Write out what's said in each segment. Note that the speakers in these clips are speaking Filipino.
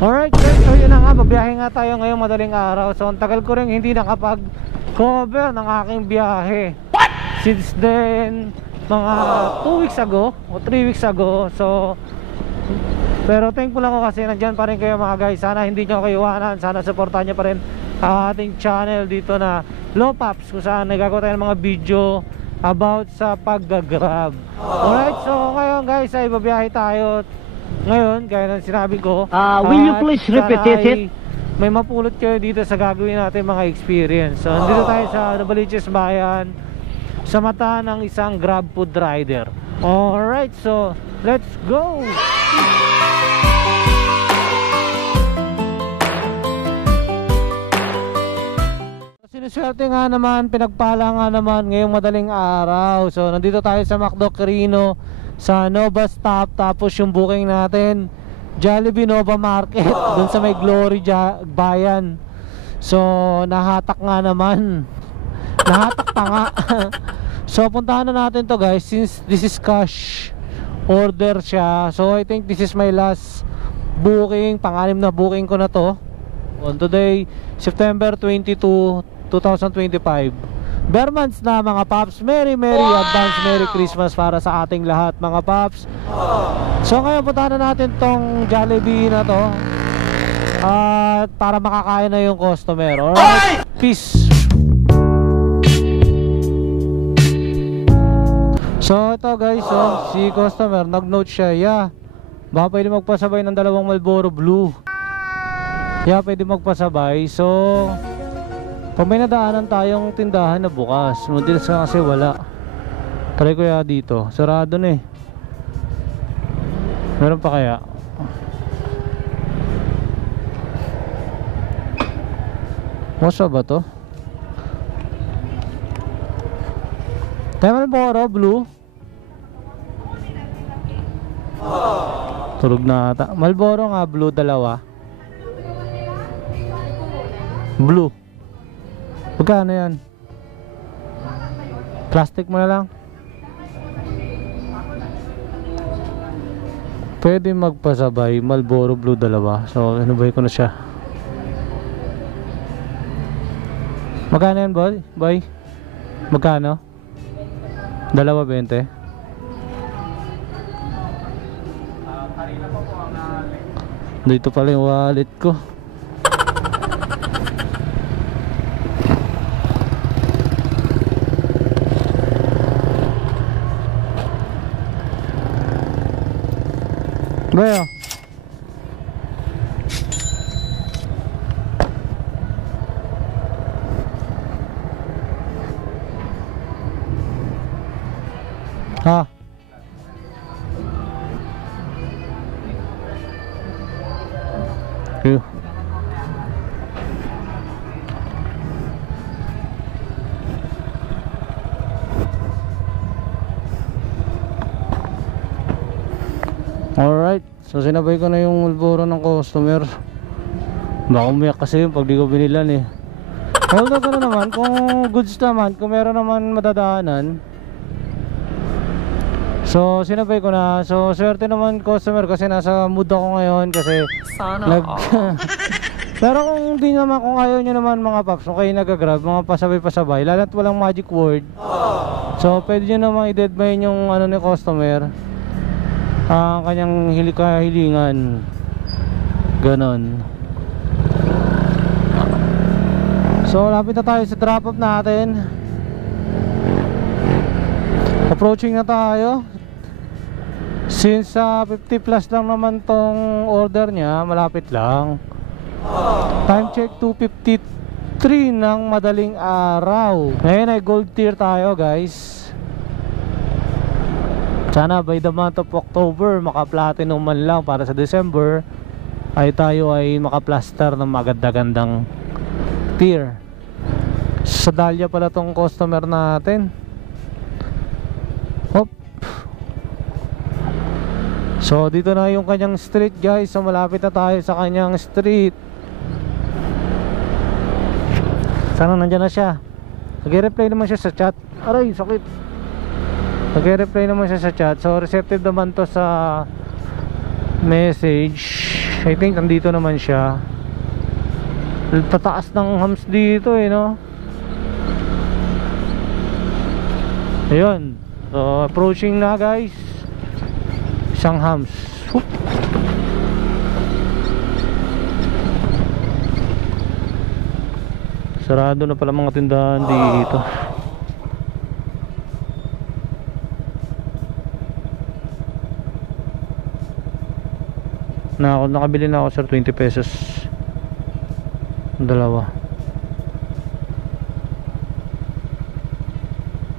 Alright guys, so yun na nga, babiyahe nga tayo ngayong madaling araw. So ang tagal ko rin hindi nakapag-cover ng aking biyahe. What? Since then, mga 2 weeks ago o 3 weeks ago. So pero thankful ako kasi nandyan pa rin kayo mga guys. Sana hindi nyo kayo iwanan. Sana supportahan nyo pa rin ang ating channel dito na Low Pops, kung saan nagagawa tayo ng mga video about sa pag-grab. Alright, so ngayon guys ay babiyahe tayo. Ngayon, gaya ng sinabi ko, will you please repeat it? May mapulot kayo dito sa gagawin natin mga experience. So nandito tayo sa Novaliches Bayan, sa mata ng isang Grab food rider. Alright, so let's go! Sinuswerte nga naman, pinagpala nga naman ngayong madaling araw. So nandito tayo sa Macdo Quirino, sa Nova Stop. Tapos yung booking natin, Jollibee Nova Market, dun sa may Glory Bayan. So nahatak nga naman, nahatak pa nga. So puntahan na natin to guys, since this is cash order siya. So I think this is my last booking, pang-anim na booking ko na to. On today, September 22, 2025. Bare months na mga paps. Merry advance Merry Christmas para sa ating lahat mga paps. So ngayon puntahan na natin tong Jollibee na to, at para makakain na yung customer. Alright, peace. So ito guys, si customer nag-note siya, yeah, baka pwede magpasabay ng 2 Marlboro Blue. Yeah, pwede magpasabay. So kung may nadaanan tayong tindahan na bukas, madalas kasi wala. Try ko ya dito, sarado na eh. Meron pa kaya? Masa ba to? Tayo Marlboro Blue. Tulog na ata. Marlboro nga Blue, 2. Blue. Magkano yan? Plastic mo na lang. Pwede magpasabay Marlboro Blue 2. So inubay ko na siya. Magkano yan boy? Boy? Magkano? 2.20. Dito pala yung wallet ko. Bayo. Ha. Yo. Alright, so sinabay ko na yung Marlboro ng customer. Baka umiyak kasi yung pag di ko binilan eh. Although gano'n naman, kung goods naman, kung meron naman madadaanan, so sinabay ko na. So swerte naman customer kasi nasa mood ako ngayon kasi sana pero kung di naman, kung ayaw nyo naman mga paps, kung kayo nag-grab, mga pasabay-pasabay, lalo't walang magic word, so pwede nyo naman i-deadmine yung ano ni customer, ang kanyang kahilingan. Ganon. So lapit na tayo sa drop off natin. Approaching na tayo. Since 50 plus lang naman tong order niya, malapit lang. Time check 2:53 ng madaling araw. Ngayon ay gold tier tayo guys. Sana by the month of October maka-platinum man lang, para sa December ay tayo ay maka-plaster ng maganda-gandang tier. Sa Dahlia pala tong customer natin. Hop. So dito na yung kanyang street guys. So malapit na tayo sa kanyang street. Sana nandyan na siya. Nag-reply naman siya sa chat. Aray, sakit. Nag-reply naman siya sa chat. So receptive naman to sa message. I think andito naman siya. Tataas ng hams dito eh, no? Ayun. So approaching na guys. Isang hams. Whoop. Sarado na pala mga tindahan dito. Nakabili na ako sir, 20 pesos. Dalawa.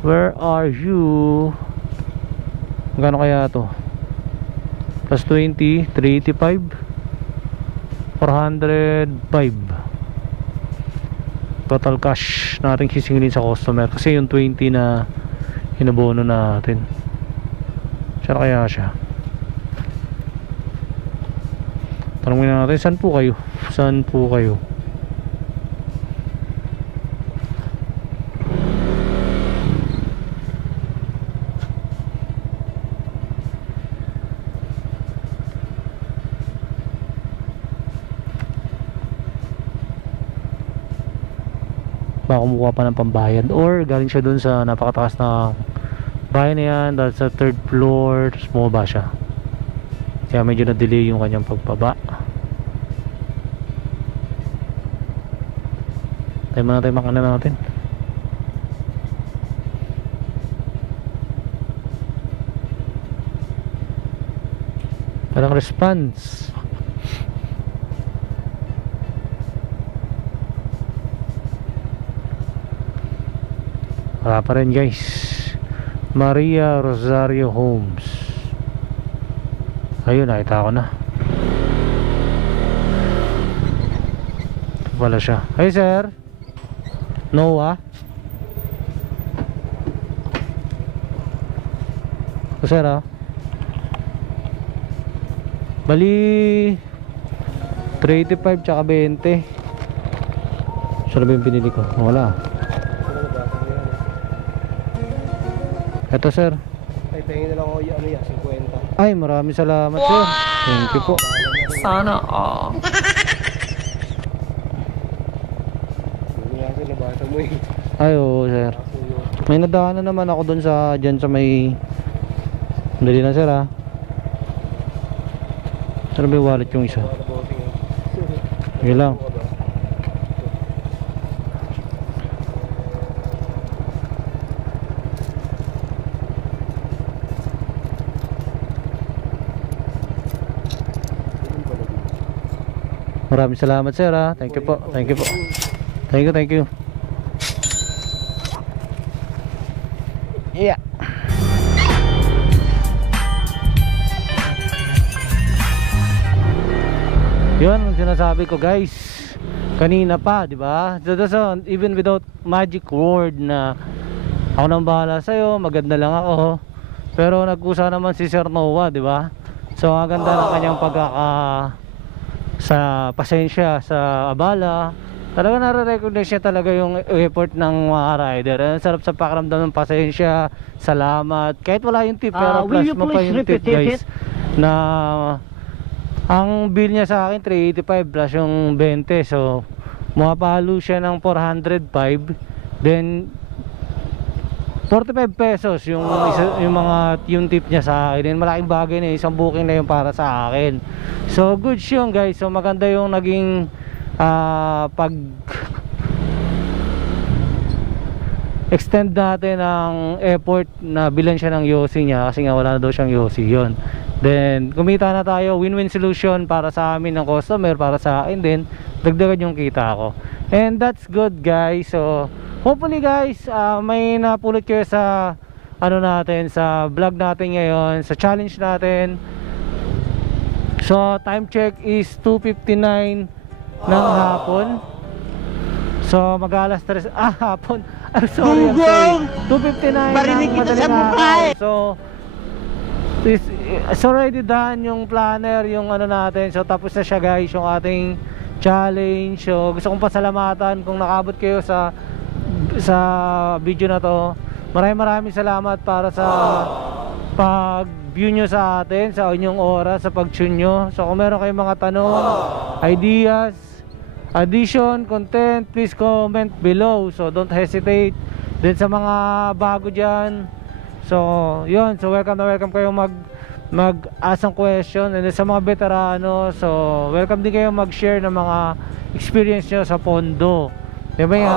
Where are you? Magkano kaya to? Plus 20, 385, 405 total cash natin sisingilin sa customer kasi yung 20 na hinabono natin. Saan kaya siya? Tanungin natin, saan po kayo? Saan po kayo? Baka kumukuha pa ng pambayad or galing siya dun sa napakataas na bahay na yan dahil sa 3rd floor, tapos bumaba siya kaya medyo na-delay yung kanyang pagpaba. Tayo muna tayo makanan natin. Parang response. Wala pa rin guys. Maria Rosario Homes. Ayun, nakita ko na. Ito pala siya. Hey sir, Noah. O sir bali 385 tsaka 20. Saan ba yung pinili ko? Wala. Ito sir. Ay, tingin na lang ako ano yan, 50. Ay, maraming salamat sir. Thank you po. Sana all. Hindi nga sir, nabasa mo eh. Ay, oo sir. May nadaanan naman ako dun sa dyan sa may dali na sir ha. Saan ba yung wallet yung isa? Yun lang. Maraming salamat sir ha. Thank you po. Thank you po. Thank you, thank you. Yeah. Yun ang sinasabi ko guys. Kanina pa, di ba? So, even without magic word na ako nang bahala sa'yo, maganda lang ako. Pero nagkusa naman si Sir Noah, di ba? So, ang ganda ng kanyang sa pasensya, sa abala. Talaga nare-recognize niya talaga yung effort ng mga rider. Ang sarap sa pakiramdam ng pasensya, salamat. Kahit wala yung tip, pero plus mo pa yung tip guys. Na ang bill niya sa akin 385 plus yung 20. So mapahalo siya ng 405. Then 45 pesos yung yung tip niya sa akin. Then malaking bagay na isang booking na yung para sa akin. So good yun guys. So maganda yung naging pag extend natin ang effort na bilan siya ng Yossi niya kasi nga wala na daw siyang Yossi yun. Then kumita na tayo, win-win solution para sa amin ng customer, para sa akin din, dagdagan yung kita ko. And that's good guys. So hopefully guys, may napulot kayo sa ano natin, sa vlog natin ngayon, sa challenge natin. So time check is 2:59 ng hapon. So mag-alas 3 hapon. I'm sorry, 2:59 ng madaling araw. So it's already done yung planner, yung ano natin. So tapos na siya guys, yung ating challenge. So gusto kong pasalamatan kung nakabot kayo sa video na to. Maraming salamat para sa pag-view nyo sa atin, sa inyong oras, sa pag-tune nyo. So kung meron kayong mga tanong, ideas, addition, content, please comment below. So don't hesitate. Then sa mga bago dyan, so yun, so welcome na welcome kayo mag-ask ng question. And then sa mga veterano, so welcome din kayo mag-share ng mga experience nyo sa pondo. Diba yung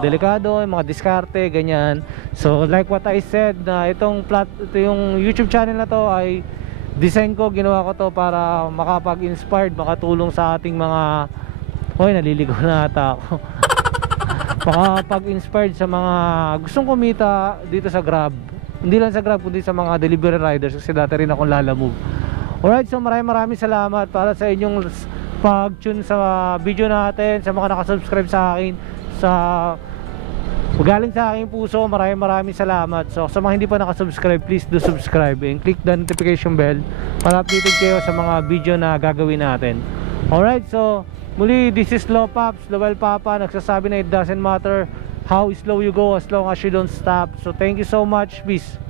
delikado, yung mga diskarte, ganyan. So like what I said, na ito yung YouTube channel na to ay design ko, ginawa ko to para makapag-inspired, makatulong sa ating mga naliligo na ata ako. Makapag-inspired sa mga gustong kumita dito sa Grab. Hindi lang sa Grab, kundi sa mga delivery riders, kasi dati rin akong lalamove. Alright, so maraming salamat para sa inyong pag-tune sa video natin, sa mga nakasubscribe sa akin, galing sa aking puso, maraming salamat. So sa mga hindi pa nakasubscribe, please do subscribe and click the notification bell para updated kayo sa mga video na gagawin natin. Alright, so muli, this is Slow Pops, Lowell Papa, nagsasabi na it doesn't matter how slow you go as long as you don't stop. So thank you so much, peace.